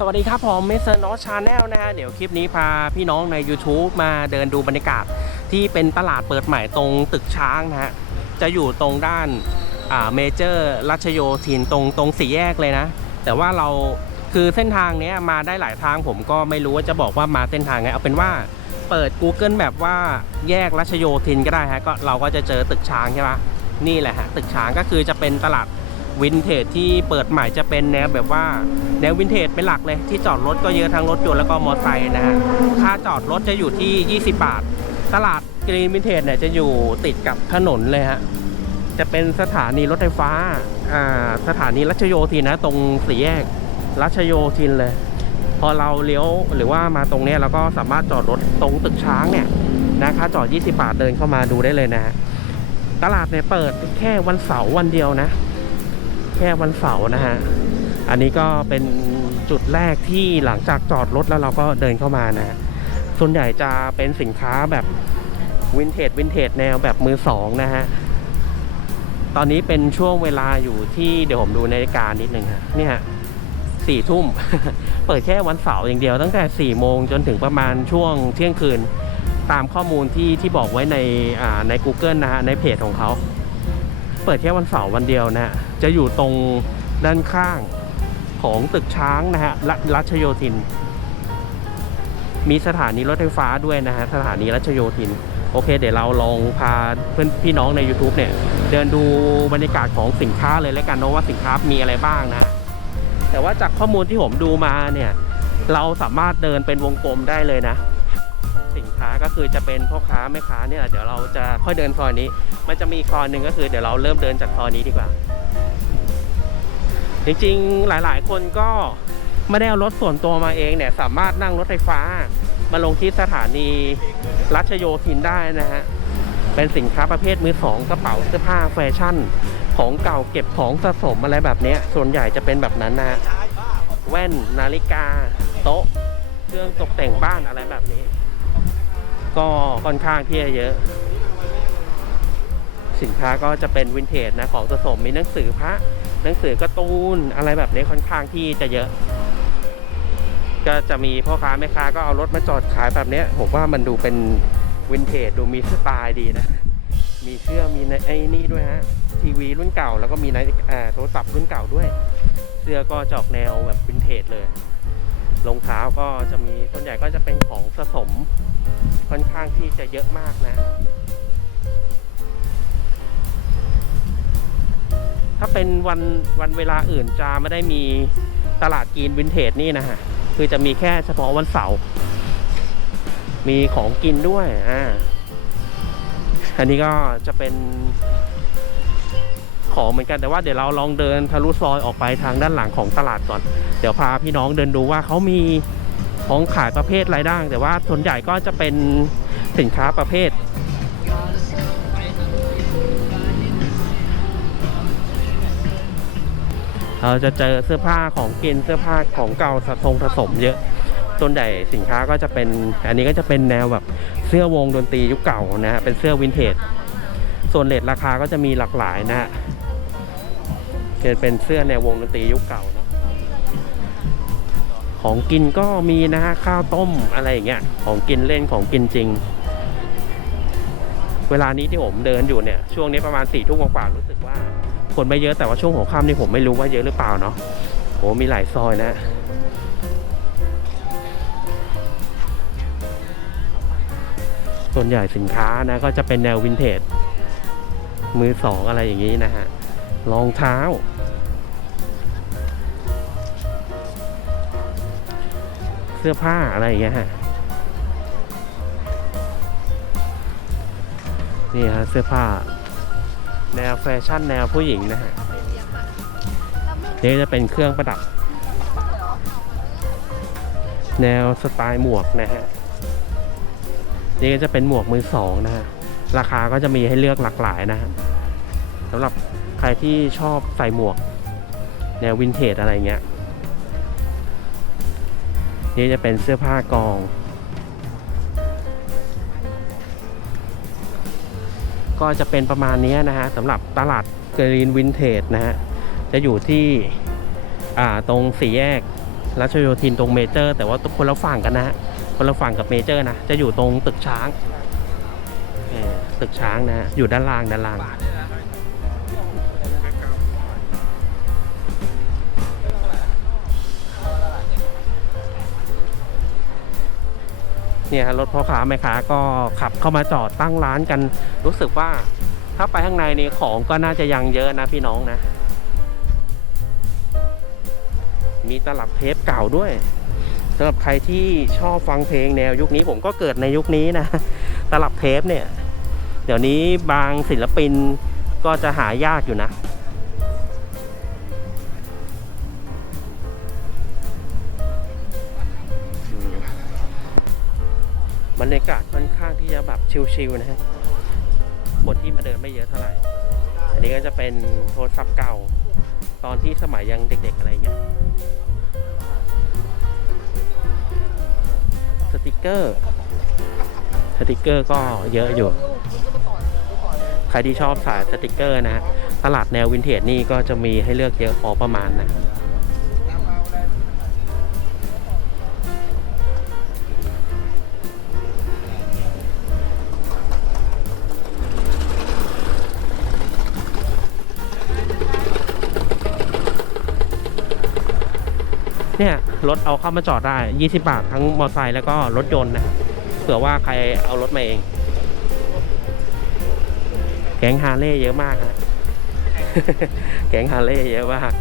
สวัสดีครับผมมิสเตอร์นอชาแนลนะฮะเดี๋ยวคลิปนี้พาพี่น้องใน YouTube มาเดินดูบรรยากาศ ที่เป็นตลาดเปิดใหม่ตรงตึกช้างนะฮะ จะอยู่ตรงด้านเมเจอร์รัชโยธินตรงตรงสี่แยกเลยนะ แต่ว่าเราคือเส้นทางนี้มาได้หลายทางผมก็ไม่รู้ว่าจะบอกว่ามาเส้นทางไงเอาเป็นว่าเปิด Google แบบว่าแยกรัชโยธินก็ได้ฮะก็เราก็จะเจอตึกช้างใช่ปะนี่แหละฮะตึกช้างก็คือจะเป็นตลาด วินเทจที่เปิดใหม่จะเป็นแนวแบบว่าแนววินเทจเป็นหลักเลย ที่จอดรถก็เยอะทั้งรถยนต์แล้วก็มอเตอร์ไซค์นะฮะค่าจอดรถจะอยู่ที่ 20 บาท ตลาดกรีนวินเทจเนี่ยจะอยู่ติดกับถนนเลยฮะจะเป็นสถานีรถไฟฟ้าอ่าสถานีรัชโยธินนะ ตรงสี่แยกรัชโยธินเลย พอเราเลี้ยวหรือว่ามาตรงเนี้ยเราก็สามารถจอดรถตรงตึกช้างเนี่ยนะค่าจอด 20 บาทเดินเข้ามาดูได้เลยนะฮะตลาดเนี่ยเปิดแค่วันเสาร์วันเดียวนะ แค่วันเสาร์นะฮะ อันนี้ก็เป็นจุดแรกที่หลังจากจอดรถแล้วเราก็เดินเข้ามานะฮะส่วนใหญ่จะเป็นสินค้าแบบวินเทจวินเทจแนวแบบมือสองนะฮะ ตอนนี้เป็นช่วงเวลาอยู่ที่เดี๋ยวผมดูนาฬิกานิดนึงฮะเนี่ยสี่ทุ่ม เปิดแค่วันเสาร์อย่างเดียวตั้งแต่สี่โมงจนถึงประมาณช่วงเที่ยงคืนตามข้อมูลที่ที่บอกไว้ในใน Google นะฮะในเพจของเขา เปิดแค่วันเสาร์วันเดียวนะฮะ จะอยู่ตรงด้านข้างของตึกช้างนะฮะรัรัชโยธิน มีสถานีรถไฟฟ้าด้วยนะฮะสถานีรัชโยธิน โอเค เดี๋ยวเราลองพาเพื่อนพี่น้องใน YouTube เนี่ย เดินดูบรรยากาศของสินค้าเลยแล้วกันเนอะว่าสินค้ามีอะไรบ้างนะ แต่ว่าจากข้อมูลที่ผมดูมาเนี่ย เราสามารถเดินเป็นวงกลมได้เลยนะสินค้าก็คือจะเป็นพ่อค้าแม่ค้าเนี่ยเดี๋ยวเราจะค่อยเดินซอยนี้ มันจะมีซอยหนึ่งก็คือเดี๋ยวเราเริ่มเดินจากซอยนี้ดีกว่า จริงๆ หลายๆ คนก็ไม่ได้เอารถส่วนตัวมาเองเนี่ย สามารถนั่งรถไฟฟ้า มาลงที่สถานีรัชโยธินได้นะฮะ เป็นสินค้าประเภทมือสองกระเป๋าเสื้อผ้าแฟชั่น ของเก่าเก็บของสะสมอะไรแบบนี้ส่วนใหญ่จะเป็นแบบนั้นนะฮะแว่นนาฬิกา โต๊ะ เครื่องตกแต่งบ้านอะไรแบบนี้ ก็ค่อนข้างที่จะเยอะ สินค้าก็จะเป็นวินเทจนะของสะสมมีหนังสือพระ หนังสือการ์ตูนอะไรแบบนี้ค่อนข้างที่จะเยอะ ก็จะมีพ่อค้าแม่ค้าก็เอารถมาจอดขายแบบนี้ผมว่ามันดูเป็นวินเทจดูมีสไตล์ดีนะ มีเสื้อมีไอ้นี่ด้วยฮะทีวีรุ่นเก่าแล้วก็มีนาฬิกาโทรศัพท์รุ่นเก่าด้วย เสื้อก็จอกแนวแบบวินเทจเลยรองเท้าก็จะมีส่วนใหญ่ก็จะเป็นของสะสมค่อนข้างที่จะเยอะมากนะ เป็นวันวันเวลาอื่นจะไม่ได้มีตลาดกรีนวินเทจนี่นะฮะ คือจะมีแค่เฉพาะวันเสาร์ มีของกินด้วย อ่า อันนี้ก็จะเป็นของเหมือนกันแต่ว่าเดี๋ยวเราลองเดินทะลุซอยออกไปทางด้านหลังของตลาดก่อน เดี๋ยวพาพี่น้องเดินดูว่าเขามีของขายประเภทอะไรบ้าง แต่ว่าส่วนใหญ่ก็จะเป็นสินค้าประเภท เราจะเจอเสื้อผ้าของกินเสื้อผ้าของเก่าสะสมผสมเยอะส่วนใหญ่สินค้าก็จะเป็นอันนี้ก็จะเป็นแนวแบบเสื้อวงดนตรียุคเก่านะฮะเป็นเสื้อวินเทจส่วนเลทราคาก็จะมีหลากหลายนะฮะเป็นเสื้อแนววงดนตรียุคเก่านะของกินก็มีนะฮะข้าวต้มอะไรอย่างเงี้ยของกินเล่นของกินจริง เวลานี้ที่ผมเดินอยู่เนี่ยช่วงนี้ประมาณสี่ทุ่มกว่ารู้สึกว่า คนไม่เยอะแต่ว่าช่วงหัวค่ำนี่ผมไม่รู้ว่าเยอะหรือเปล่าเนาะโหมีหลายซอยนะส่วนใหญ่สินค้านะก็จะเป็นแนววินเทจ มือสองอะไรอย่างนี้นะฮะรองเท้า เสื้อผ้าอะไรอย่างเงี้ยฮะนี่ฮะเสื้อผ้า แนวแฟชั่นแนวผู้หญิงนะฮะนี่จะเป็นเครื่องประดับ แนวสไตล์หมวกนะฮะนี่ก็จะเป็นหมวกมือสองนะฮะราคาก็จะมีให้เลือกหลากหลายนะฮะสำหรับใครที่ชอบใส่หมวก แนววินเทจอะไรเงี้ยนี่จะเป็นเสื้อผ้ากอง ก็จะเป็นประมาณนี้นะฮะสำหรับตลาดกรีนวินเทจนะฮะจะอยู่ที่ตรงสี่แยกรัชโยธินตรงเมเจอร์ แต่ว่าคนละฝั่งกันนะฮะคนละฝั่งกับเมเจอร์นะจะอยู่ตรงตึกช้างตึกช้างนะฮะอยู่ด้านล่างด้านล่าง เนี่ยรถพ่อค้าแม่ค้าก็ขับเข้ามาจอดตั้งร้านกัน รู้สึกว่าถ้าไปข้างในนี่ของก็น่าจะยังเยอะนะพี่น้องนะ มีตลับเทปเก่าด้วยสำหรับใครที่ชอบฟังเพลงแนวยุคนี้ผมก็เกิดในยุคนี้นะ ตลับเทปเนี่ย เดี๋ยวนี้บางศิลปินก็จะหายากอยู่นะ ชิลๆนะฮะคนที่มาเดินไม่เยอะเท่าไหร่ อันนี้ก็จะเป็นโทรศัพท์เก่า ตอนที่สมัยยังเด็กๆอะไรเงี้ยสติกเกอร์สติกเกอร์ก็เยอะอยู่ ใครที่ชอบสายสติกเกอร์นะฮะตลาดแนววินเทจนี่ก็จะมีให้เลือกเยอะพอประมาณนะ รถเอาเข้ามาจอดได้ 20 บาททั้งมอเตอร์ไซค์แล้วก็รถยนต์นะเผื่อว่าใครเอารถมาเอง แก๊งฮาร์เลยเยอะมากฮะแก๊งฮาร์เลยเยอะมาก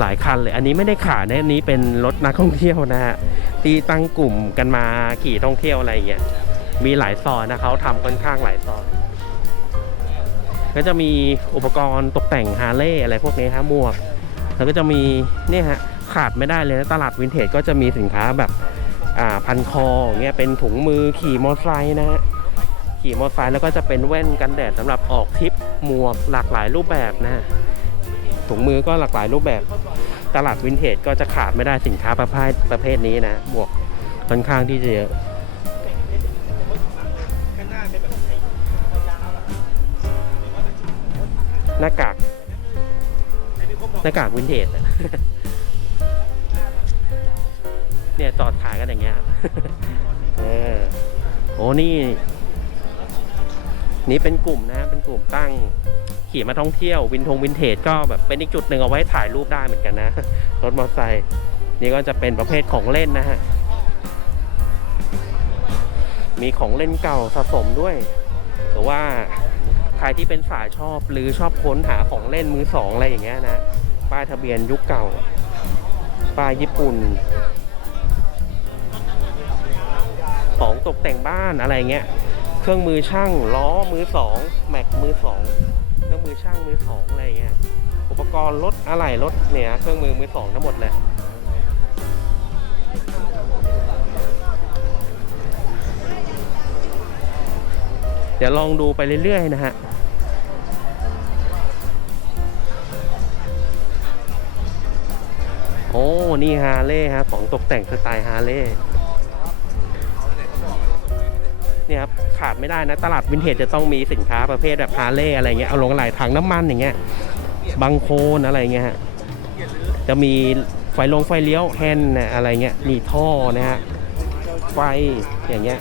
หลายคันเลยอันนี้ไม่ได้ขายนะอันนี้เป็นรถนักท่องเที่ยวนะฮะที่ตั้งกลุ่มกันมาขี่ท่องเที่ยวอะไรอย่างเงี้ยมีหลายซอยนะเขาทำค่อนข้างหลายซอยก็จะมีอุปกรณ์ตกแต่งฮาร์เลย์อะไรพวกนี้ฮะหมวก แล้วก็จะมีเนี่ยฮะ ขาดไม่ได้เลยนะตลาดวินเทจก็จะมีสินค้าแบบอ่าพันคออย่างเงี้ยเป็นถุงมือขี่มอเตอร์ไซค์นะฮะขี่มอเตอร์ไซค์แล้วก็จะเป็นแว่นกันแดดสำหรับออกทริปหมวกหลากหลายรูปแบบนะฮะถุงมือก็หลากหลายรูปแบบ ตลาดวินเทจก็จะขาดไม่ได้สินค้าประเภทประเภทนี้นะหมวกค่อนข้างที่จะเยอะหน้ากากหน้ากากวินเทจ เนี่ยจอดขายกันอย่างเงี้ยเออโอ้นี่ นี่เป็นกลุ่มนะ เป็นกลุ่มตั้งขี่มาท่องเที่ยววินทงวินเทจก็แบบเป็นอีกจุดหนึ่งเอาไว้ถ่ายรูปได้เหมือนกันนะรถมอเตอร์ไซค์นี่ก็จะเป็นประเภทของเล่นนะฮะมีของเล่นเก่าสะสมด้วยหรือว่าใครที่เป็นสายชอบหรือชอบค้นหาของเล่นมือสองอะไรอย่างเงี้ยนะป้ายทะเบียนยุคเก่าป้ายญี่ปุ่น ของตกแต่งบ้านอะไรเงี้ย เครื่องมือช่างล้อมือสองแม็กมือสองเครื่องมือช่างมือสองอะไรเงี้ย อุปกรณ์รถอะไหล่รถเนี่ยเครื่องมือมือสองทั้งหมดเลยเดี๋ยวลองดูไปเรื่อยๆนะฮะโอ้ นี่ฮาร์เลย์ครับของตกแต่งสไตล์ฮาร์เล เนี่ยครับขาดไม่ได้นะ ตลาดวินเทจจะต้องมีสินค้าประเภทแบบฮาร์เลย์อะไรเงี้ยเอาลงไหลถังน้ำมันอย่างเงี้ยบางโคนอะไรเงี้ยฮะจะมีไฟลงไฟเลี้ยวแฮนด์นะอะไรเงี้ยมีท่อนะฮะไฟอย่างเงี้ย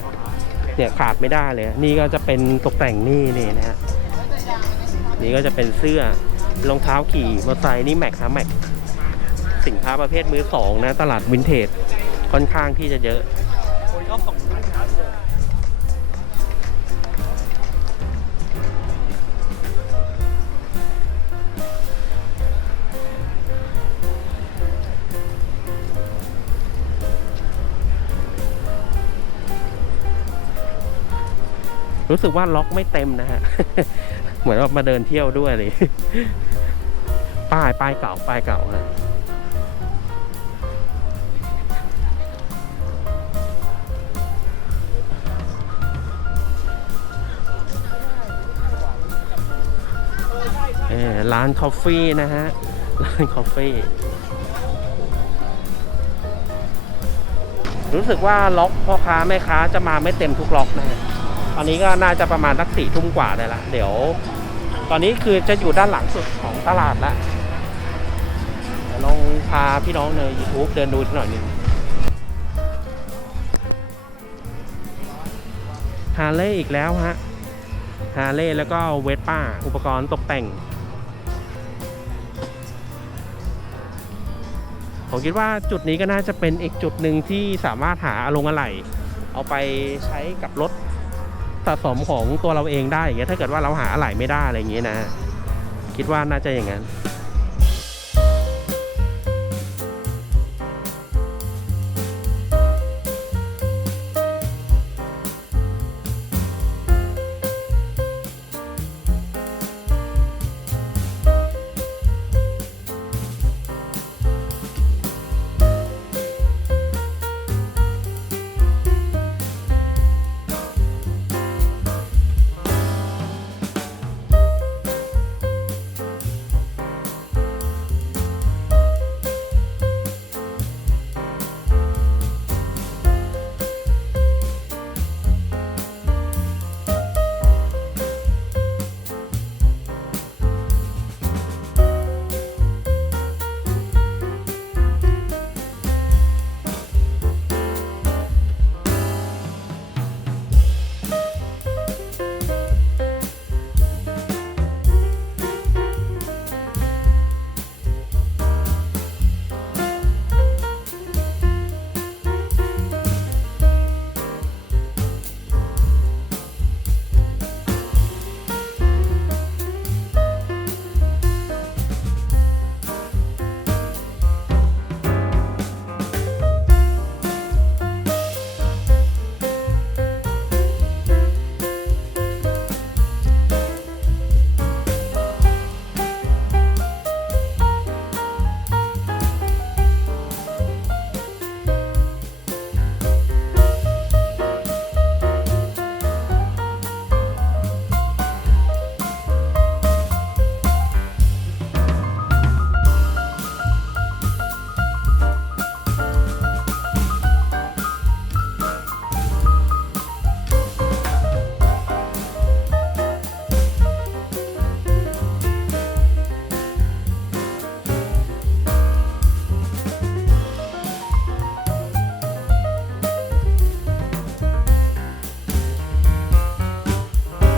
เนี่ยขาดไม่ได้เลย นี่ก็จะเป็นตกแต่งนี่นี่นะฮะนี่ก็จะเป็นเสื้อรองเท้าขี่มอเตอร์ไซค์นี่แม็กฮะแม็กสินค้าประเภทมือสองนะ ตลาดวินเทจค่อนข้างที่จะเยอะ รู้สึกว่าล็อกไม่เต็มนะฮะ เหมือนว่ามาเดินเที่ยวด้วยเลย ป้ายป้ายเก่าป้ายเก่านะเออร้านคอฟฟี่นะฮะ ร้านคอฟฟี่ รู้สึกว่าล็อกพ่อค้าแม่ค้าจะมาไม่เต็มทุกล็อกนะฮะ อนนี้ก็น่าจะประมาณสักสี่ทุ่มกว่าได้ละ เดี๋ยว ตอนนี้คือจะอยู่ด้านหลังสุดของตลาดละเดี๋ยวลองพาพี่น้องใน YouTube เดินดูหน่อยนึงฮาร์เลย์อีกแล้วฮะฮาร์เลย์แล้วก็เวสป้า อุปกรณ์ตกแต่ง ผมคิดว่าจุดนี้ก็น่าจะเป็นอีกจุดหนึ่งที่สามารถหาอารมณ์อะไหล่เอาไปใช้กับรถ สะสมของตัวเราเองได้อย่างเงี้ยถ้าเกิดว่าเราหาอะไหล่ไม่ได้อะไรอย่างเงี้ยนะ คิดว่าน่าจะอย่างนั้น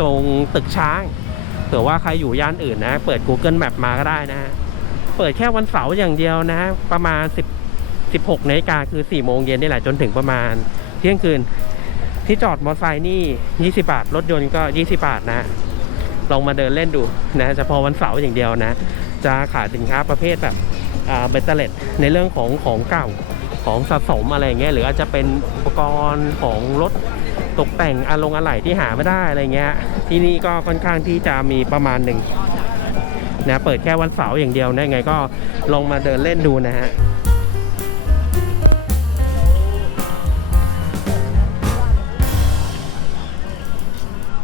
ตรงตึกช้างเผื่อว่าใครอยู่ย่านอื่นนะ เปิด Google Map มาก็ได้นะฮะเปิดแค่วันเสาร์อย่างเดียวนะประมาณ 10 16นาฬิกาคือ4โมงเย็นนี่แหละจนถึงประมาณ เที่ยงคืนที่จอดมอเตอร์ไซค์นี่ 20 บาท รถยนต์ก็ 20 บาทนะ ลองมาเดินเล่นดูนะเฉพาะวันเสาร์อย่างเดียวนะ จะขายสินค้าประเภทแบบอ่าเบตเตอร์เลตในเรื่องของของเก่าของสะสมอะไรเงี้ยหรืออาจจะเป็นอุปกรณ์ของรถ ตกแต่งอารมณ์อะไหล่ที่หาไม่ได้อะไรเงี้ย ที่นี่ก็ค่อนข้างที่จะมีประมาณหนึ่งนะเปิดแค่วันเสาร์อย่างเดียวนะไงก็ลองมาเดินเล่นดูนะฮะ